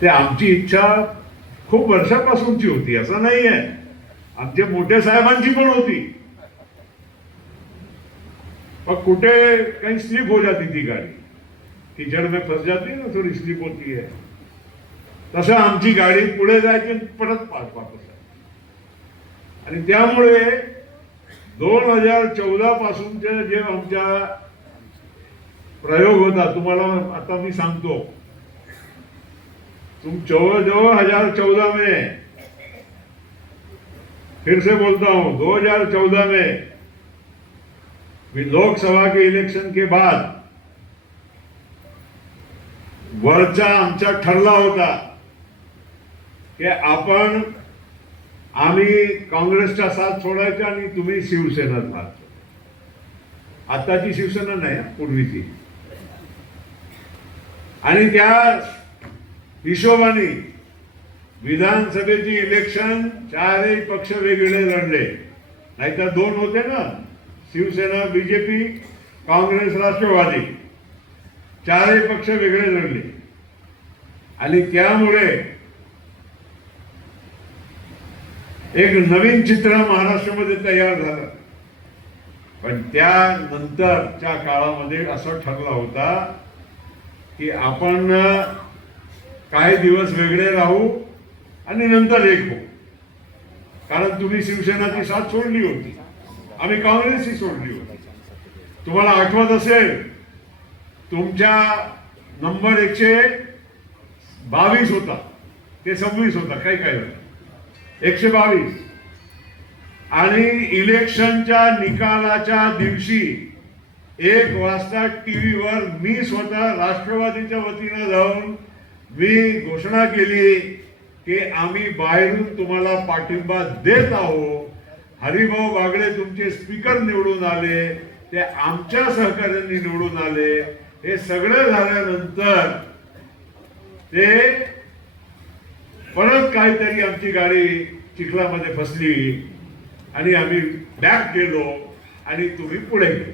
ते आमची इच्छा खूप वर्षापासूनची होती, असं नाही आहे. आमच्या मोठ्या साहेबांची पण होती, और कुठे कहीं स्लिप हो जाती थी गाड़ी, कीचड़ में फंस जाती है ना, थोड़ी स्लिप होती है. तसं आमची गाडी पुढे जायची परत वापस. आणि त्यामुळे 2014 पासूनचे जे आमचा प्रयोग होता, तुम्हाला आता मी सांगतो. तुम 2014 में, फिर से बोलता हूं, 2014 में लोकसभा के इलेक्शन के बाद वरचा आमचा ठरला होता की आपण आम्ही काँग्रेसचा साथ सोडायचा आणि तुम्ही शिवसेना साथ. आताची शिवसेना नाही, पूर्वीची. आणि त्या हिशोबाने विधानसभेची इलेक्शन चारही पक्ष वेगळे लढले, नाहीतर दोन होते ना, शिवसेना, बीजेपी, काँग्रेस, राष्ट्रवादी. चारही पक्ष वेगळे लढले. आणि त्यामुळे एक नवीन चित्र महाराष्ट्रामध्ये तयार झालं. पण त्यानंतरच्या काळामध्ये असं ठरला होता की आपण काही दिवस वेगळे राहू आणि नंतर एक हो. कारण तुम्ही शिवसेनाची साथ सोडली होती, आम्ही काँग्रेसची सोडली होती. तुम्हाला आठवत असेल, तुमच्या नंबर 122 होता, ते 26 होता, काही काही होता, 122. आणि इलेक्शनच्या निकालाच्या दिवशी 1 वाजता टीव्हीवर मी स्वतः राष्ट्रवादीच्या वतीनं जाऊन मी घोषणा केली की आम्ही बाहेरून तुम्हाला पाठिंबा देत आहोत. हरिभाऊ बागडे तुमचे स्पीकर निवडून आले, ते आमच्या सहकार्यांनी निवडून आले. हे सगळं झाल्यानंतर ते परत काहीतरी आमची गाडी चिखलामध्ये फसली आणि आम्ही बॅक गेलो आणि तुम्ही पुढे गेलो.